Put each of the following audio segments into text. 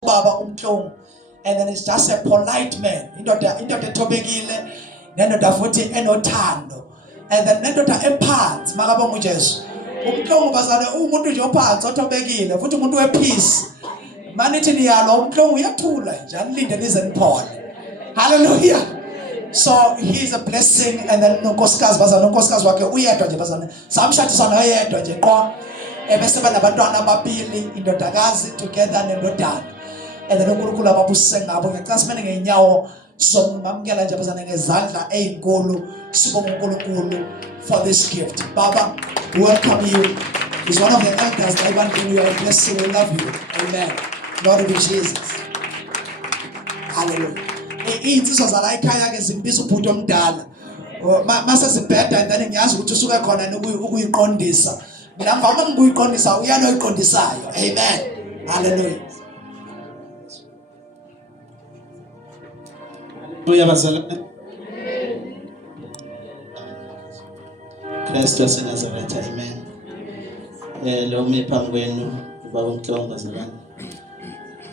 Baba umhlungu, and then it's just a polite man. Indoda ethobekile, nendoda futhi enothando, and then nendoda ephansi makabonga uJesu. Umhlungu bazane umuntu nje ophansi othobekile futhi umuntu wepeace. Manithi niyalo umhlungu uyathula nje anilinde nize niphole. Hallelujah. So he's a blessing, and then unkosikazi bazana unkosikazi wakhe uyedwa nje bazana samshathisa naye yedwa nje qwa ebese banabantwana ababili indodakazi together nendodana. And then uNkulunkulu ababusise ngabo ngicela simene ngeenyawo somamkela nje bazana ngezandla ezinkulu sibonga uNkulunkulu for this gift. Baba, we welcome you. He's one of the elders that even when you are a blessing, we love you. Amen. Lord of Jesus. Hallelujah. Insizwa zala ekhaya ke zimbisa ubhuti omdala. Mase sibheda and then ngiyazi ukuthi usuke khona ukuyiqondisa. Mina mva ngibuyiqondisa uyalo iqondisayo. Amen. Hallelujah. Uyabazalana Kristu waseNazaretha, amen. Lo mephambi kwenu ubaba uNhlongo bazalana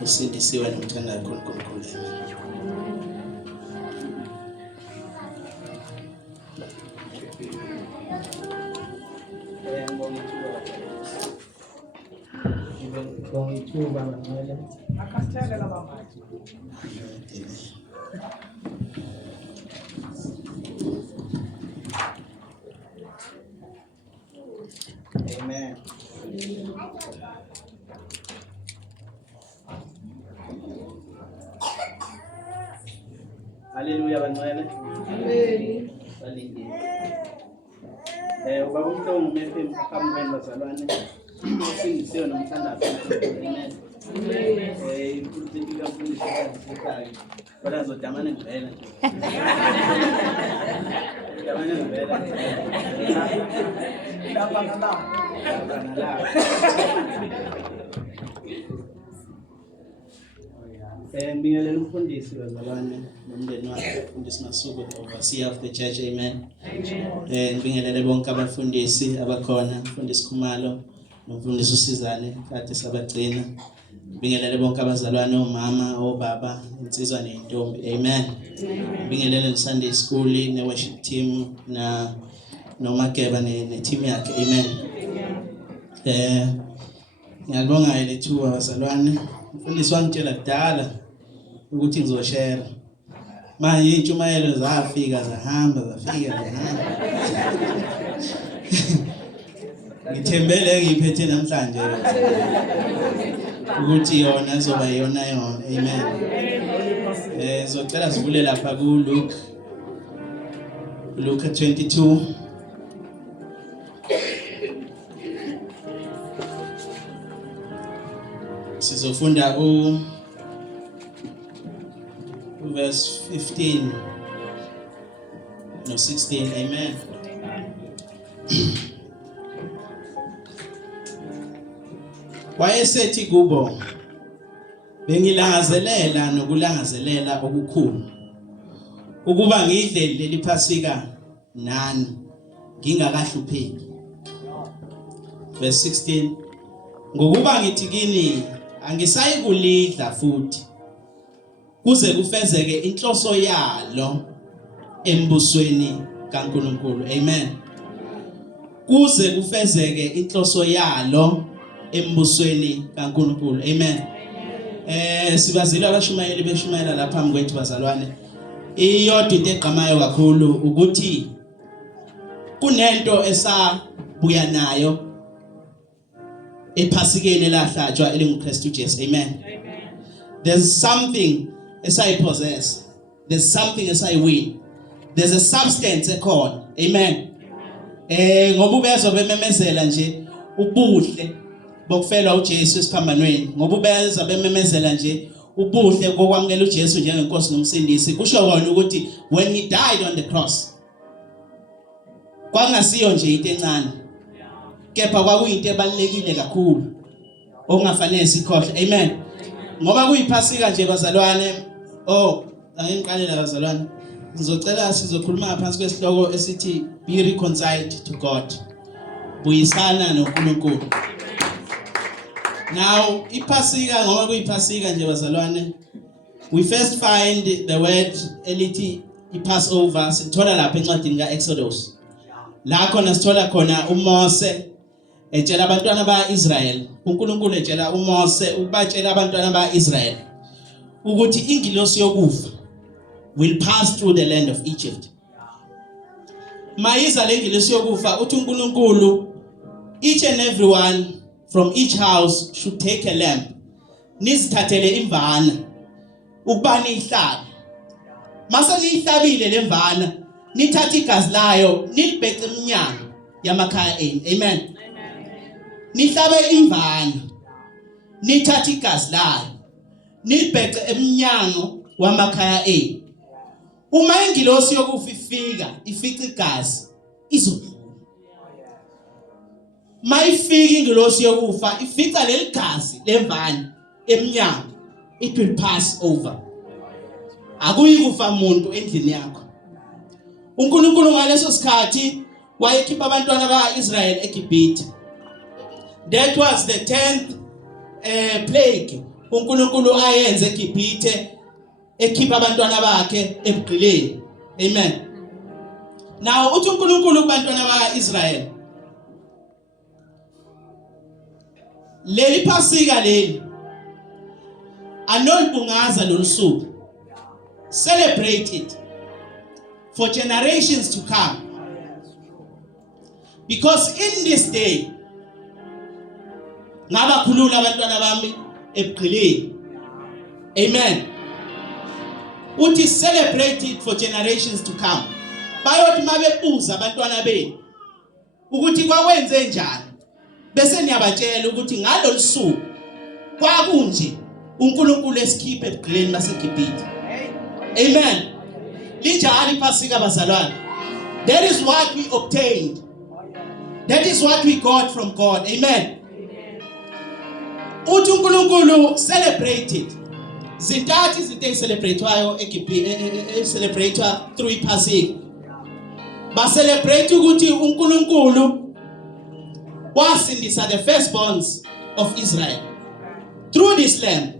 usindisiwe nomthanda wakho uNkulunkulu, amen. Amen. Hallelujah bantwana. Amen. Balingile. Ubaba uNhlongo mephambi kwenu bazalwane usindisiwe nomthanda wakho uNkulunkulu, amen. Inkulunkulu kaMfundisi kaZikhaya kodwa ngizodamane ngivela nje. Damane ngivela. Lapha ngala. Ngibingelela umfundisi bazalwane nomndeni wakhe umfundisi Masuku, overseer of the church, amen. Ngibingelele bonke abafundisi abakhona, umfundisi Khumalo nomfundisi uSizane kade sabagcina. Ngibingelele bonke abazalwane, omama, obaba, insizwa neyintombi, amen. Ngibingelele neSunday school ne-worship team na noMageba ne-team yakhe, amen. Ngiyabonga lethuba bazalwane. Umfundisi wangitshela kudala ukuthi ngizoshare. Manje intshumayelo zafika zahamba. Ngithembele ngiphethe namhlanje ukuthi yona izoba yona, amen. Ngizocela sivule lapha ku Luke 22. Sizofunda verse 15 no 16, amen. Wayesethi kubo, bengilangazelela nokulangazelela okukhulu ukuba ngidle leli Phasika nani ngingakahlupheki. Verse 16, ngokuba ngithi kini angisayi kulidla futhi kuze kufezeke inhloso yalo embusweni kaNkulunkulu, amen. Kuze kufezeke inhloso yalo embusweni kaNkulunkulu, amen. Sibazile abashumayeli beshumayela lapha phambi kwethu bazalwane. Iyodwa into egqamayo kakhulu ukuthi kunento esabuya nayo ephasikeni lahlatshwa elinguKristu Jesu, amen. There's something as I possess. There's something as I win. There's a substance ekhona, amen. Ngoba ubezwe bememezela nje ubuhle bokufelwa uJesu esiphambanweni, ngoba ubezwe bememezela nje ubuhle kokwamukela uJesu njengenkosi nomsindisi. Kusho kona ukuthi when he died on the cross kwangasiyo nje into encane, kepha kwakuyinto ebalekile kakhulu ongafanele sikhohle, amen. Ngoba kuyiphasika nje bazalwane. Angiqalela bazalwane. Ngizocela sizokhuluma ngaphansi kwesihloko esithi be reconciled to God. Buyisana noNkulunkulu. Now, iphasika ngoba kuyiphasika nje bazalwane. We first find the word elithi iPassover sithola lapha encwadini kaExodus. La khona sithola khona uMose etshela abantwana baIsrael, uNkulunkulu etshela uMose ubatshela abantwana baIsrael ukuthi ingilosi yokufa will pass through the land of Egypt. Mayiza lengilosi yokufa uthi uNkulunkulu each and everyone from each house should take a lamb. Nizithathele imvana ukubani ihlabe. Mase nihlabile lemvana nithatha igazi layo nilibhece eminyango yamakhaya enu. Amen. Nihlabe imvana nithatha igazi layo nilibhece eminyango wamakhaya enu. Uma ingilosi yokufa ifica igazi izodlula. Mayifika ingilosi yokufa ifica leli gazi lemvana eminyango, it will pass over. Akuyi kufa umuntu endlini yakho. uNkulunkulu ngaleso sikhathi wayekhipha abantwana baIsrael eGibhithe. That was the 10th plague uNkulunkulu ayenze eGibhithe ekhipha abantwana bakhe ebugqileni. Amen. Now uthi uNkulunkulu kubantwana baIsrael, leli phasika leli anolibungaza lolusuku. Celebrate it for generations to come. Because in this day ngabakhulula abantwana bami ebugqileni. Amen. Uthi celebrate it for generations to come. Bayothi mabebuza abantwana benu ukuthi kwakwenze njani, bese niyabatshela ukuthi ngalolu suku kwakunje uNkulunkulu esikhiphe ebugqileni baseGibhithe. Amen. Linjalo iphasika bazalwane. That is what we obtained. That is what we got from God. Amen. Uthi uNkulunkulu celebrate it. Zintathu izinto ezicelebratewayo eGibhithe celebratewa through iphasika. Ba celebrate ukuthi uNkulunkulu wasindisa the firstborns of Israel through this lamb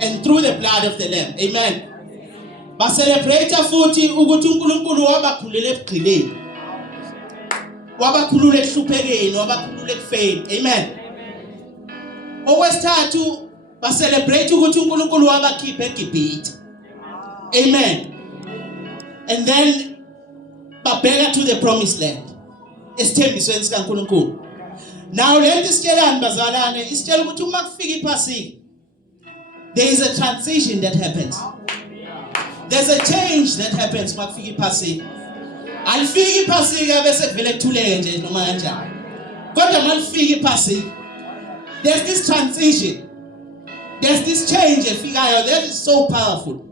and through the blood of the lamb. Amen. Ba celebrate futhi ukuthi uNkulunkulu wabakhulula ebugqileni. Wabakhulula ehluphekeni, wabakhulula ekufeni. Amen. Okwesithathu ba celebrate ukuthi uNkulunkulu wabakhipha eGibhithe. Amen. And then babheka to the promised land. Esithembisweni sikaNkulunkulu. Now lento isitshelani bazalwane, isitshela ukuthi uma kufika iphasika there is a transition that happens. There's a change that happens uma kufika iphasika. Alifika iphasika bese kuvele kuthuleke nje noma kanjani. Kodwa malifika iphasika there's this transition. There's this change efikayo that is so powerful.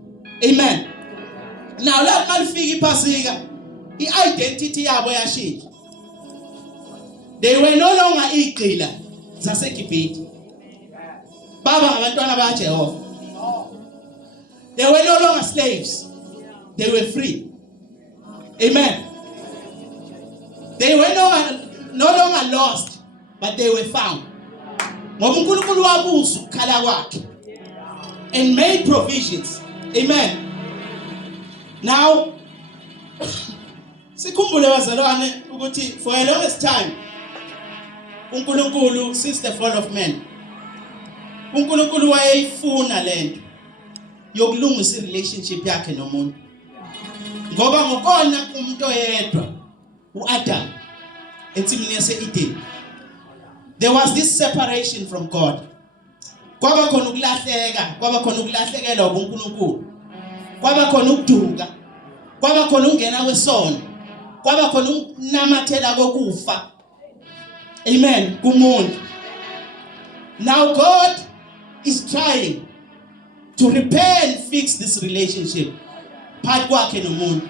Amen. Now lapho malifika iphasika i-identity yabo yashintsha. They were no longer igqila zaseGibhithe. Baba ngabantwana baJehova. They were no longer slaves. They were free. Amen. They were no longer lost, but they were found. Ngoba uNkulunkulu wabuza ukukhala kwakhe and made provisions. Amen. Now sikhumbule bazalwane ukuthi for a longest time uNkulunkulu since the fall of man uNkulunkulu wayefuna lento yokulungisa relationship yakhe nomuntu. Ngoba ngokona umuntu oyedwa uAdam ensimini yaseEden there was this separation from God. Kwaba khona ukulahleka, kwaba khona ukulahlekelwa uNkulunkulu. Kwaba khona ukuduka, kwaba khona ungena kwesono, kwaba khona ukunamathela kokufa. Amen. Kumuntu. Now God is trying to repair and fix this relationship. Phakathi kwakhe nomuntu.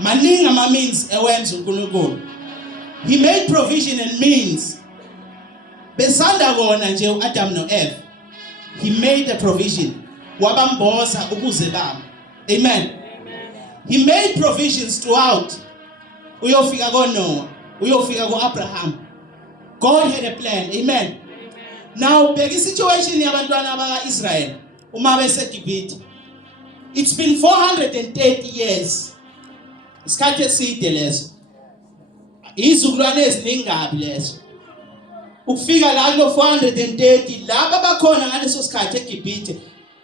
Maningi ama means ewenza uNkulunkulu. He made provision and means. Besanda kona nje uAdam noEve. He made a provision. Wabamboza ukuze bami. Amen. He made provisions throughout. Uyofika koNoah, uyofika koAbraham. God had a plan. Amen. Now bheka isituation yabantwana bakaIsrael uma beseGibhithe. It's been 430 years. Isikhathi eside leso. Izukulwane eziningabi leso. Ukufika la kulo 430 laba bakhona ngaleso sikhathi eGibhithe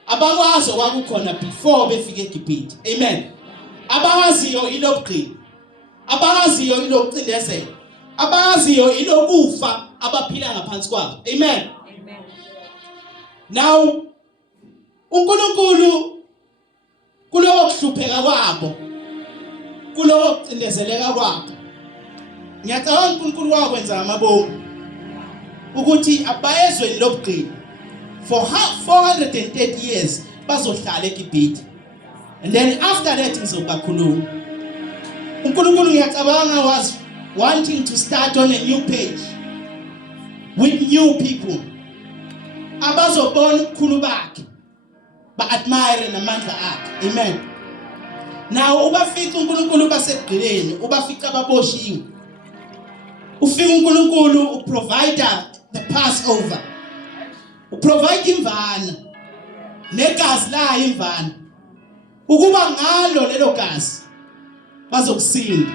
abakwazi kwakukhona before befike eGibhithe. Amen. Abawaziyo ilobugqili. Abawaziyo ilokucindezela. Abawaziyo ilokufa abaphila ngaphansi kwabo. Amen. Amen. Now uNkulunkulu kulowo kuhlupheka kwabo, kulowo kucindezeleka kwabo, ngiyacabanga uNkulunkulu wakwenza amabomu ukuthi abayezweni lobugqili for 430 years bazohlala eGibhithe, and then after that ngizobakhuluma. uNkulunkulu ngiyacabanga was wanting to start on a new page with new people abazobona ukukhulu bakhe ba-admire namandla akhe. Amen. Now ubafica uNkulunkulu basegqileni, ubafica baboshiwe. Ufika uNkulunkulu uprovide the Passover. Uprovide imvana negazi la imvana ukuba ngalo lelo gazi bazokusinda.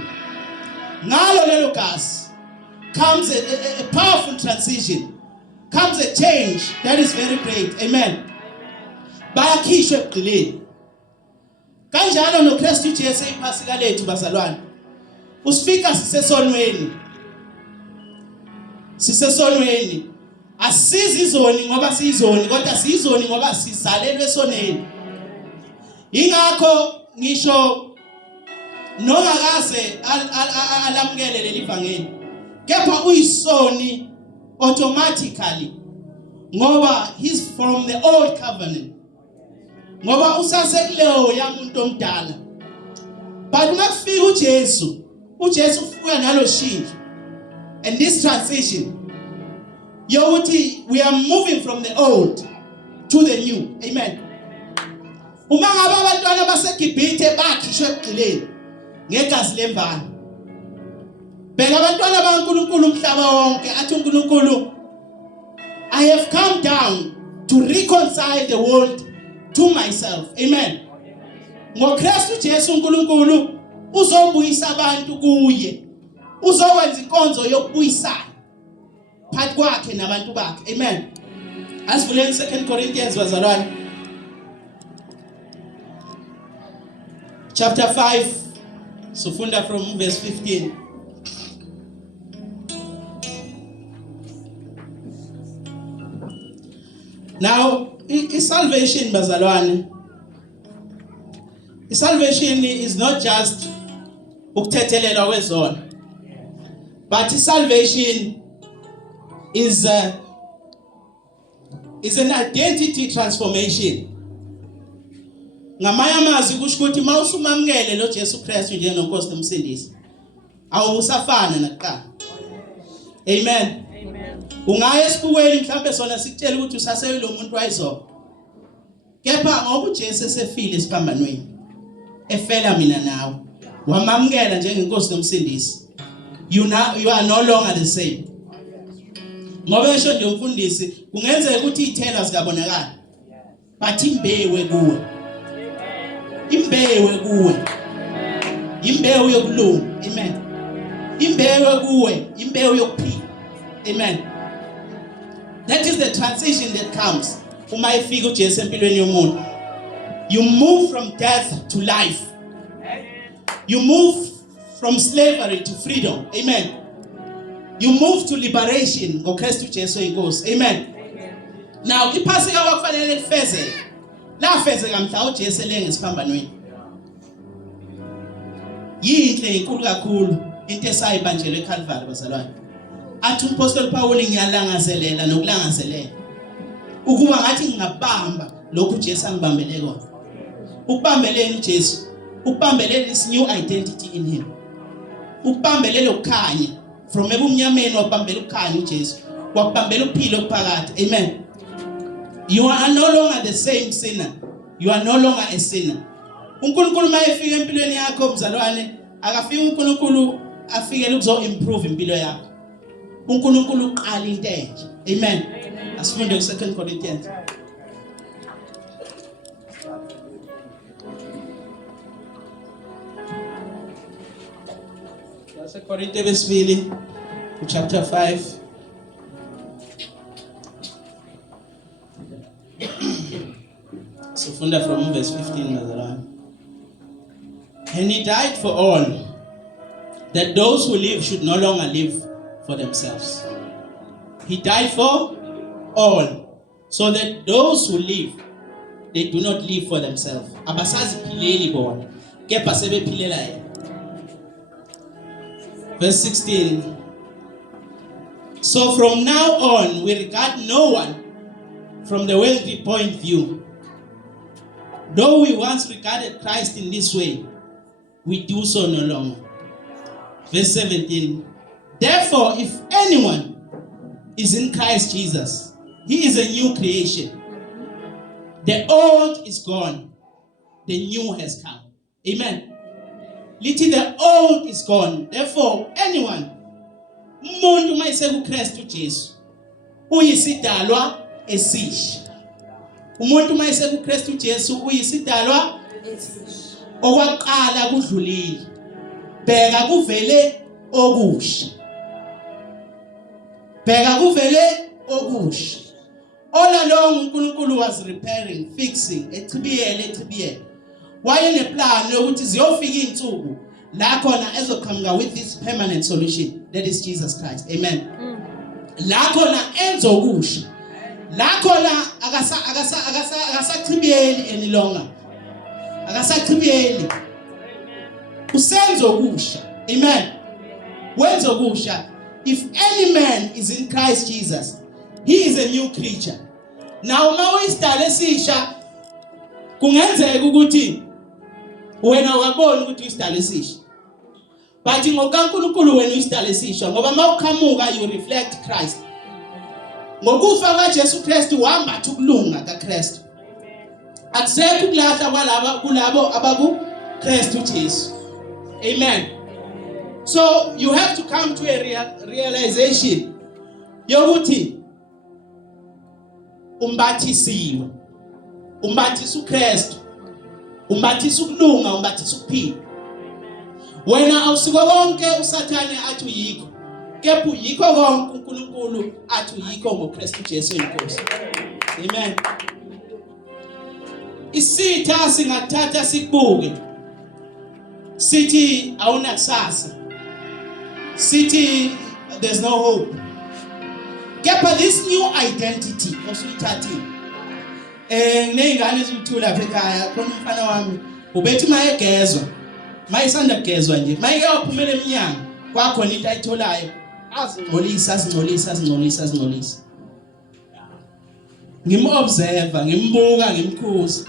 Ngalo lelo gazi comes a powerful transition, comes a change that is very great. Amen. Bayakhishwa egqileni. Kanjalo noKristu Jesu iphasika lethu bazalwane. Usifika sisesonweni. Sisesonweni. Asizi izoni ngoba siyizoni, kodwa siyizoni ngoba sizalelwe esoneni. Ingakho ngisho nongakaze alamukele leli vangeli, kepha uyisoni automatically ngoba he's from the old covenant. Ngoba usasekuleyo yamuntu omdala. But makufika uJesu ufika nalo shintsho. And this transition, yokuthi we are moving from the old to the new. Amen. Uma ngabe abantwana baseGibhithe bakhishwe egqileni ngegazi lemvana. Bheka abantwana bakaNkulunkulu umhlaba wonke athi uNkulunkulu, I have come down to reconcile the world to myself. Amen. NgoKristu Jesu uNkulunkulu uzobuyisa abantu kuye. Uzowenza inkonzo yokubuyisana phakathi kwakhe nabantu bakhe. Amen. Asivuleni 2 Corinthians bazalwane. Chapter 5. Sufunda from verse 15. Now, salvation bazalwane. Salvation is not just ukuthethelelwa kwezona. But salvation is an identity transformation. Ngamanye amazwi kusho ukuthi mawusumamukele lo Jesu Kristu njengenkosi nomsindisi, awusafana nakuqala. Amen. Amen. Ungaya esibukweni mhlambe sona sikutshela ukuthi usaseyilo umuntu wayizo. Kepha ngoba uJesu esefile esiphambanweni, efela mina nawe, wamamukela njengenkosi nomsindisi, you are no longer the same. Ngoba esho nje umfundisi kungenzeka ukuthi ithela zikabonakala, but imbewe kuwe. Imbewe kuwe. Imbewu yokulunga. Amen. Imbewe kuwe, imbewu yokuphila. Amen. That is the transition that comes uma efika uJesu empilweni yomuntu. You move from death to life. You move from slavery to freedom. Amen. You move to liberation ngoKristu Jesu inkosi. Amen. Now iphasika kwakufanele lifezeke. Lafezeka mhla uJesu lengesiphambanweni. Yinhle inkulu kakhulu into esayibanjelwe eCalvary bazalwane. Athi uMpostoli Paul ngiyalangazelela nokulangazelela ukuba ngathi ngingabamba lokhu uJesu angibambele kona. Ukubambeleni uJesu, ukubambeleni this new identity in him. Ukubambeleni ukukhanya from ebumnyameni wakubambela ukukhanya uJesu, wakubambela ukuphila okuphakathi. Amen. You are no longer the same sinner. You are no longer a sinner. uNkulunkulu mayefika empilweni yakho mzalwane, akafika uNkulunkulu afikele ukuzo improve impilo yakho. uNkulunkulu uqala into enje. Amen. Asifunde ku2 Corinthians. Korinte besibili chapter 5. Sifunda from verse 15 nazarani. And he died for all, that those who live should no longer live for themselves. He died for all, so that those who live, they do not live for themselves. Abasaziphileli bona, kepha sebephilela yena. Verse 16. So from now on, we regard no one from the worldly point of view. Though we once regarded Christ in this way, we do so no longer. Verse 17. Therefore, if anyone is in Christ Jesus, he is a new creation. The old is gone, the new has come. Amen. Lithi the old is gone. Therefore, anyone, umuntu mayise kuKristu Jesu, uyisidalwa esisha. Umuntu mayise kuKristu Jesu uyisidalwa esisha. Okwaqala kudlulile. Bheka kuvele okusha. Bheka kuvele okusha. All along uNkulunkulu was repairing, fixing, echibiyele. Wayene-plan yokuthi ziyofika insuku la khona ezoqhamuka with this permanent solution, that is Jesus Christ. Amen. La khona enzokusha. La khona akasachibiyeli any longer. Akasachibiyeli. Usenzokusha. Amen. Wenzokusha. If any man is in Christ Jesus, he is a new creature. Now mawisdale sisha kungenzeka ukuthi wena wabona ukuthi uyisidala esisha, but ngokaNkulunkulu wena uyisidala esisha ngoba mawuqhamuka you reflect Christ. Ngokufa kaJesu Kristu wambatha ukulunga kaKristu. Akusekho ukulahla kulabo abaku Kristu Jesu. Amen. So you have to come to a realization yokuthi umbathisiwe, umbathisa uKristu, umbathisa ukulunga, umbathisa ukuphila. Wena awusiko konke uSathane athi uyikho, kepha uyikho konke uNkulunkulu athi uyikho ngoKristu Jesu inkosi. Amen. Isitha singathatha sikubuke sithi awunakusasa, sithi there's no hope. Kepha this new identity osuyithathile. Neyingane ezithula lapha ekhaya khona umfana wami ubethi mayegezwa, mayisanda kugezwa nje, mayeyophumela eminyango kwakhona into ayitholayo azingcolisa. Ngimobserve, ngimbuka, ngimkhuza.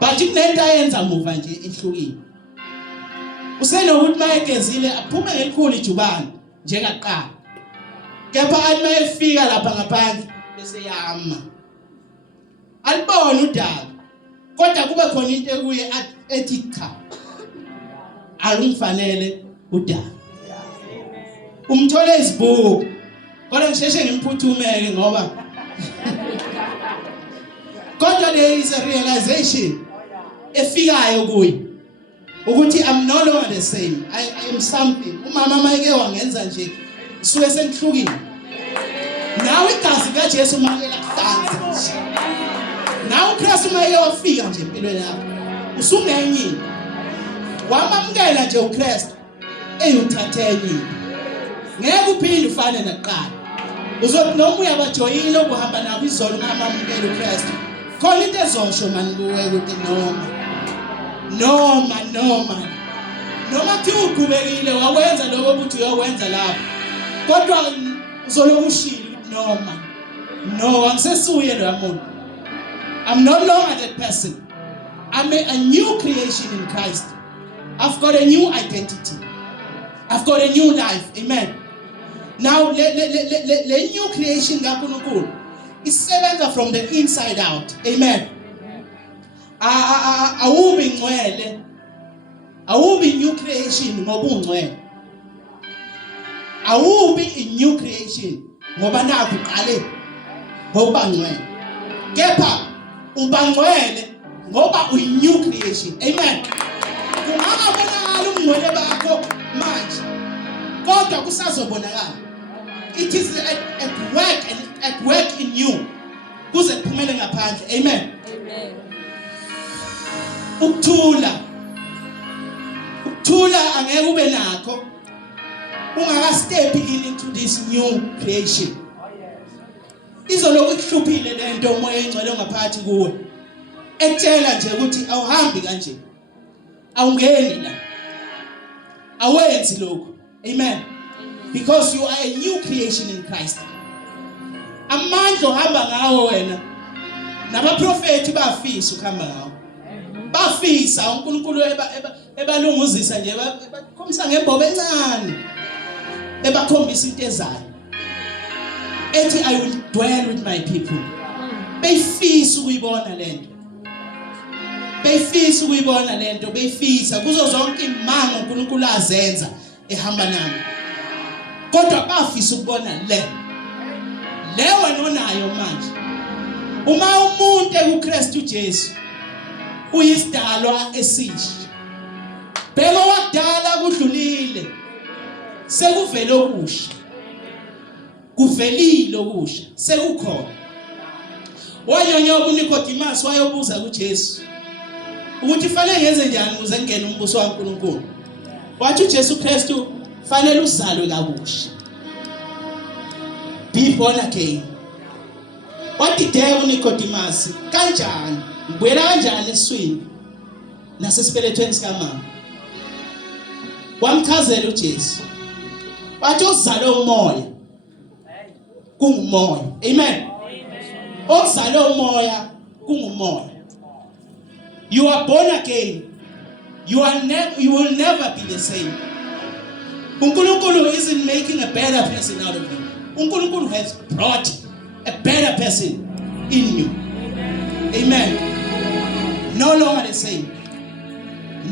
But kunento ayenza muva nje ihlukile. Usenokuthi mayegezile aphume ngelikhulu ijubane njengaqala. Kepha athi mayefika lapha ngaphandle bese yama. Alibona udaba. Kodwa kube khona into ekuye ethi cha. Alumfanele udaba. Umthole izibhuku. Kodwa ngisheshe ngimphuthume ngoba kodwa there is a realization efikayo kuye ukuthi I'm no longer the same. I am something. Umama mayeke wangenza nje suke sengihlukile. Nawe igazi kaJesu mayeke lakuhlanza. Nawe uKristu mayeke wafika nje empilweni yakho. Usungenye. Wamamkela nje uKristu eyuthatheni. Ngeke uphinde ufane nakuqala. Uzothi noma uyabajoyina okuhamba nabo izolo ngamamkela uKristu. Khona into ezosho mani kuwe ukuthi noma thi uqhubekile wakwenza lokho ukuthi uyokwenza lapho. Kodwa uzoloku ushilo no angisesuye lo muntu. I'm no longer that person. I'm a new creation in Christ. I've got a new identity. I've got a new life. Amen. Now the new creation kaNkulunkulu isebenza from the inside out. Amen. Awubi ngcwele. Awubi new creation ngoba ungcwele. Awubi a new creation ngoba nakho uqale ngoba ngcwele. Kepha ubangcwele ngoba uyi-new creation. Amen. Kungakabonakala ubungcwele bakho manje, kodwa kusazobonakala. It is at work in you. Kuze kuphumele ngaphandle. Amen. Ukuthula angeke ube nakho ungaka-step into this new creation. Izoloku ikuhluphile lento umoya engcwele ongaphakathi kuwe, ekutshela nje ukuthi awuhambi kanje, awungeni la, awenzi lokho. Amen. Because you are a new creation in Christ. Amandla ohamba ngawo wena nabaprofeti bafisa ukuhamba ngawo, bafisa uNkulunkulu ebalunguzisa nje, bakhombisa ngembobo encane, ebakhombisa into ezayo ethi I will dwell with my people. Beyifisa ukuyibona lento, beyifisa ukuyibona lento, beyifisa kuzo zonke imango uNkulunkulu azenza ehamba nami, kodwa bafisa ukubona le wena onayo manje. Uma umuntu ekuKristu Jesu uyisidalwa esisha, bheka wakudala kudlulile, sekuvele okusha, kuvelile okusha, sekukhona. Wanyonyoba uNicodemus wayobuza kuJesu ukuthi fanele ngenze njani ukuze ngene umbuso kaNkulunkulu. Wathi uJesu Kristu fanele uzalwe kabusha, be born again. Wathi uNicodemus, kanjani? Ngibuyela kanjani eswini nasesibelethweni sikamama? Wamchazela uJesu, wathi uzalwe umoya kungumoya. Amen. Uzalwe umoya kungumoya. You are born again. You will never be the same. Unkulunkulu isn't making a better person out of you. Unkulunkulu has brought a better person in you. Amen. No longer the same.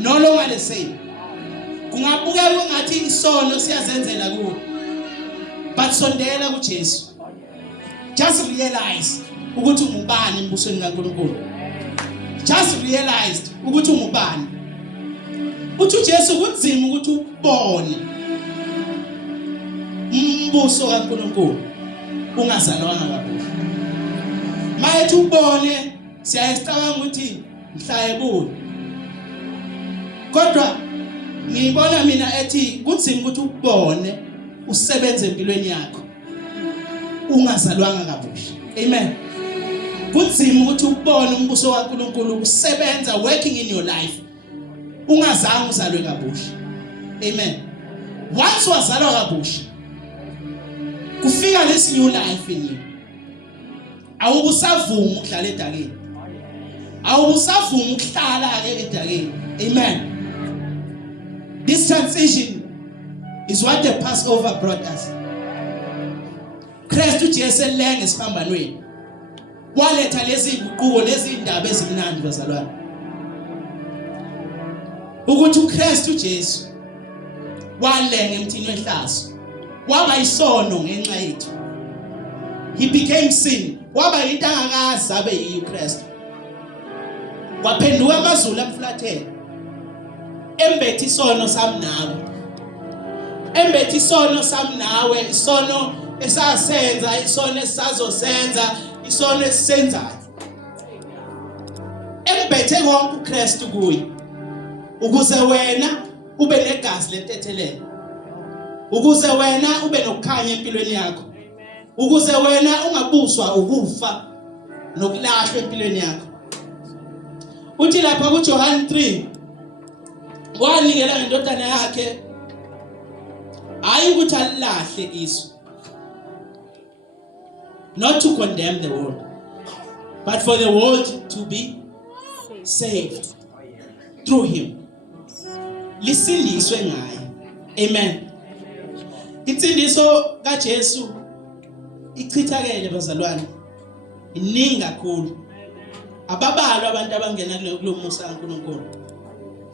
No longer the same. Kungabukeka ngathi isono siyazenzela kuwe, but sondela kuJesu. Just realize ukuthi ungubani embusweni kaNkulunkulu. Just realized ukuthi ungubani. Uthi uJesu kunzima ukuthi ubone umbuso kaNkulunkulu ungazalwanga kabusha. Mayethi ubone siyayicabanga ukuthi mhlaye kuwe, kodwa ngibona mina ethi kunzima ukuthi ubone usebenze empilweni yakho ungazalwanga kabusha. Amen. Kunzima ukuthi ubone umbuso kaNkulunkulu usebenza, working in your life, ungazange uzalwe kabusha. Amen. Once wazalwa kabusha, kufika this new life in you, awubusavuma ukudlala edakeni, awubusavuma ukuhlala edakeni. Amen. This transition is what the Passover brought us. Kristu Jesu elenge siphambanweni waletha lezi nguquko, lezi indaba ezimnandi bazalwane, ukuthi uKristu Jesu walenga emthini wehlazo, waba isono ngenxa yethu. He became sin, waba into angakazi abe yiyo uKristu. Waphenduka amazulu amfulathela, embethe isono sami nawe, embethe isono sami nawe, isono esasenza, isono esazosenza, isono esisenzayo. Embethe konke uKristu kuye, ukuze wena ube negazi lentethelelo, ukuze wena ube nokukhanya empilweni yakho, ukuze wena ungabuswa ukufa nokulahlwa empilweni yakho. Uthi lapha kuJohn 3 wanikela ngendodana yakhe, hayi ukuthi alilahle isu, not to condemn the world, but for the world to be saved through him. Lisindiswe ngaye. Amen. Insindiso kaJesu ichithakele bazalwane, iningi kakhulu. Ababalwa abantu abangena kulo musa kaNkulunkulu.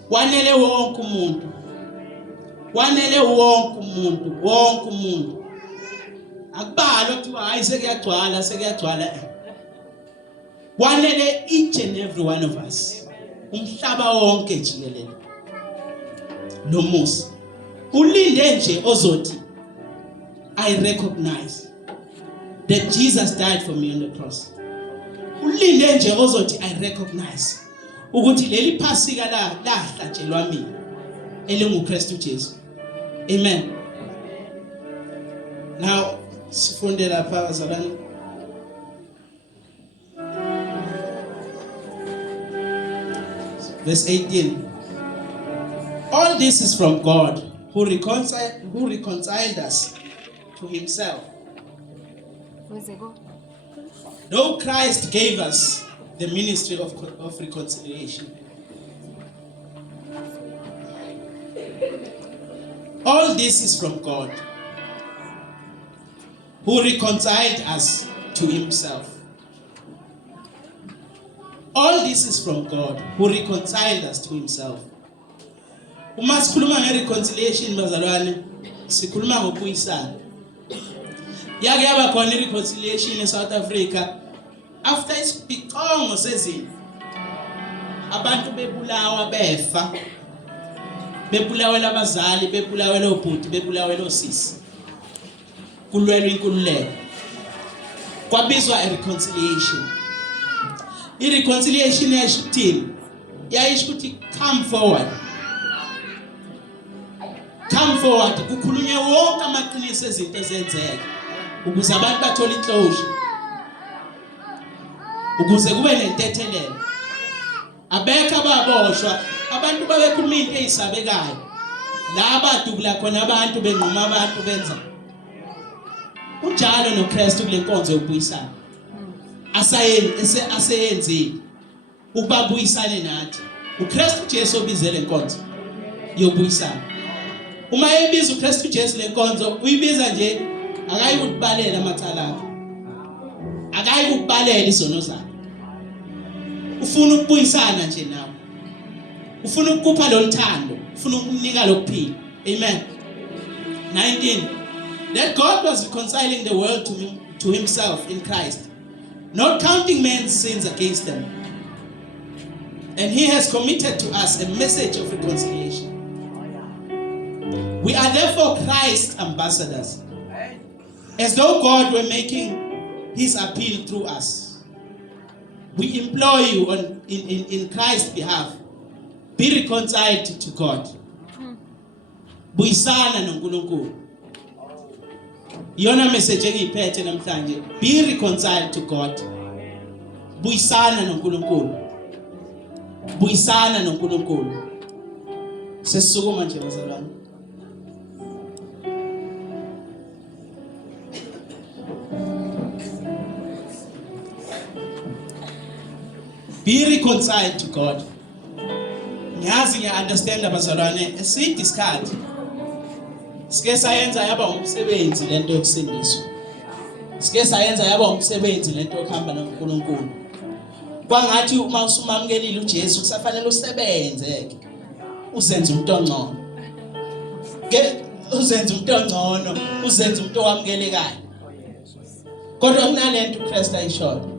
Wanele wonke umuntu, wanele wonke umuntu, wonke umuntu. akubalwa kuthiwa hayi sekuyagcwala wanele each and every one of us umhlaba wonke jikelele nomusa ulinde nje ozothi I recognize that Jesus died for me on the cross. Ulinde nje ozothi I recognize ukuthi leli phasika lahlatshelwa mina elinguKristu Jesu. Amen. Now sifunde lapha bazalwane. Verse 18. All this is from God who reconciled us to himself. Though Christ gave us the ministry of reconciliation. All this is from God who reconciled us to himself. All this is from God who reconciled us to himself. Uma sikhuluma nge-reconciliation bazalwane, sikhuluma ngokubuyisana. Yake yaba khona i-reconciliation eSouth Africa after isibhicongo sezini. Abantu bebulawa befa. Bebulawela abazali, bebulawela obhuti, bebulawela osisi. Kulwelwa inkululeko. Kwabizwa i-reconciliation. I-reconciliation yayisho ukuthini? Yayisho ukuthi come forward. Come forward, kukhulunywe wonke amaqiniso ezinto ezenzeka ukuze abantu bathole inclosure. Ukuze kube nentethelelo. Abekho ababoshwa, abantu babekhuluma into ezisabekayo. La abadubula khona abantu benquma abantu benza. Unjalo noKristu kule nkonzo yokubuyisana. Aseyenzile ukubabuyisane nathi. uKristu Jesu obizele inkonzo yokubuyisana. Uma ebiza uKristu Jesu le nkonzo uyibiza nje akayikubalela amacala akho. Akayikubalela izono zakho. Ufuna ukubuyisana nje nawe. Ufuna ukupha lo thando, ufuna ukunika lokuphila. Amen. 19. That God was reconciling the world to himself in Christ, not counting men's sins against them. And he has committed to us a message of reconciliation. We are therefore Christ's ambassadors, as though God were making his appeal through us. We implore you in Christ's behalf, be reconciled to God. Buyisana noNkulunkulu. Yona message engiyiphethe namhlanje, be reconciled to God. Buyisana noNkulunkulu. Buyisana noNkulunkulu. Sesukuma nje bazalwane. Be reconciled to God. Ngiyazi ngiya-understand abazalwane eside isikhathi. Sike sayenza yaba umsebenzi lento yokusindiswa. Sike sayenza yaba umsebenzi lento yokuhamba noNkulunkulu. Kwangathi uma usumamkelile uJesu kusafanele usebenze uzenze umuntu ongcono. Uzenze umuntu ongcono, uzenze umuntu owamukelekayo. Kodwa kunalento uKristu ayishoyo.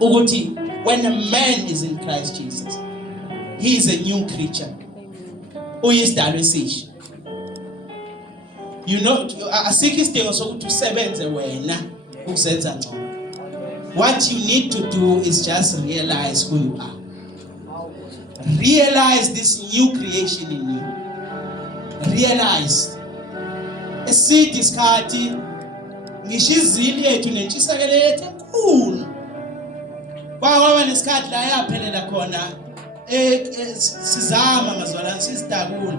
Ukuthi when a man is in Christ Jesus, he is a new creature. Uyisidalwa esisha. You know, asikho isidingo sokuthi usebenze wena ukuzenza ngcono. What you need to do is just realize who you are. Realize this new creation in you. Realize. Eside isikhathi ngisho izili yethu nentshisekelo yethu enkulu. Kwaba nesikhathi la yaphelela khona sizama mazwalana sisidakula.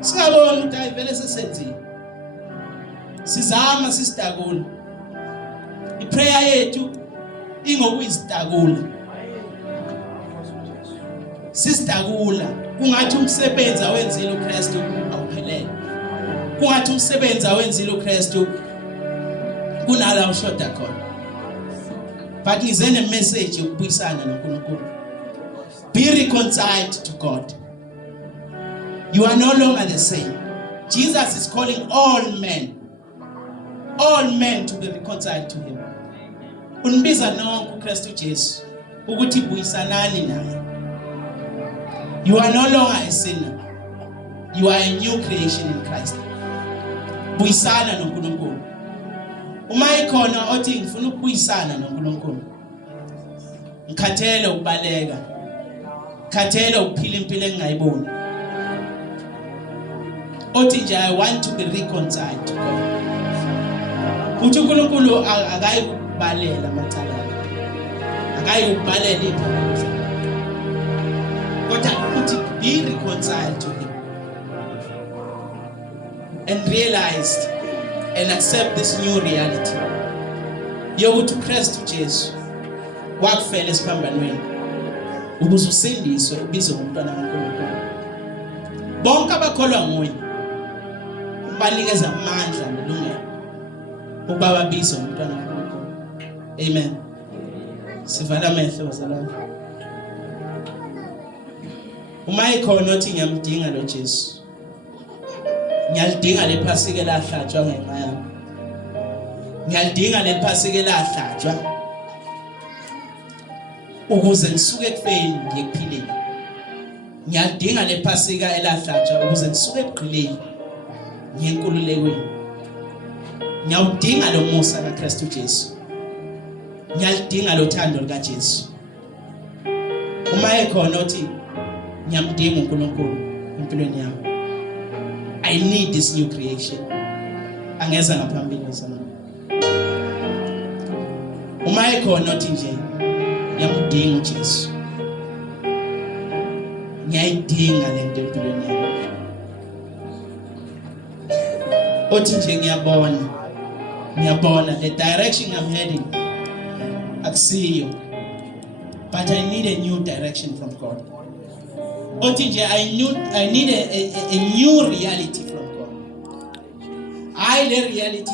Singabona ukuthi ayivele sesenzile. Sizama sisidakula. Iprayer yethu ingokuyisitakula. Sisidakula kungathi umsebenzi awenzile uKristu awuphelele. Kungathi umsebenzi awenzile uKristu kunala ushoda khona. But ngize ne message yokubuyisana noNkulunkulu. Be reconciled to God. You are no longer the same. Jesus is calling all men all men to be reconciled to him. Unibiza nonke uKristu Jesu ukuthi buyisanani naye. You are no longer a sinner. You are a new creation in Christ. Buyisana noNkulunkulu. Uma ikhona othi ngifuna ukubuyisana noNkulunkulu. Ngikhathele ukubaleka. Ngikhathele ukuphila impilo engayiboni. Othi nje I want to be reconciled to God. Uthi uNkulunkulu akayikubalela amacala. Akayikubalela iphakathi. Kodwa uthi be reconciled to him. And realized and accept this new reality. Yokuthi uKristu Jesu wakufela esiphambanweni ukuze usindiswe ubizwe ngomntwana kaNkulunkulu. Bonke abakholwa nguye banikeza amandla nelungelo ukuba babizwe ngomntwana kaNkulunkulu. Amen. Sivala amehlo bazalwane. Uma ikhona othi ngiyamdinga lo Jesu. Ngiyalidinga lephasika elahlatshwa ngenxa yami. Ngiyalidinga lephasika elahlatshwa ukuze ngisuke ekufeni ngiye ekuphileni. Ngiyalidinga lephasika elahlatshwa ukuze ngisuke ekugqileni ngiye enkululekweni. Ngiyawudinga lo musa kaKristu Jesu. Ngiyalidinga lo thando likaJesu. Uma ekhona othi ngiyamdinga uNkulunkulu empilweni yami. I need this new creation. Angeza ngaphambili ngizama. Uma ekhona othi nje ngiyamdinga uJesu. Ngiyayidinga le nto empilweni yami. Othi nje ngiyabona the direction I'm heading. Akusiyo. But I need a new direction from God. Othi nje I need a new reality from God. I the reality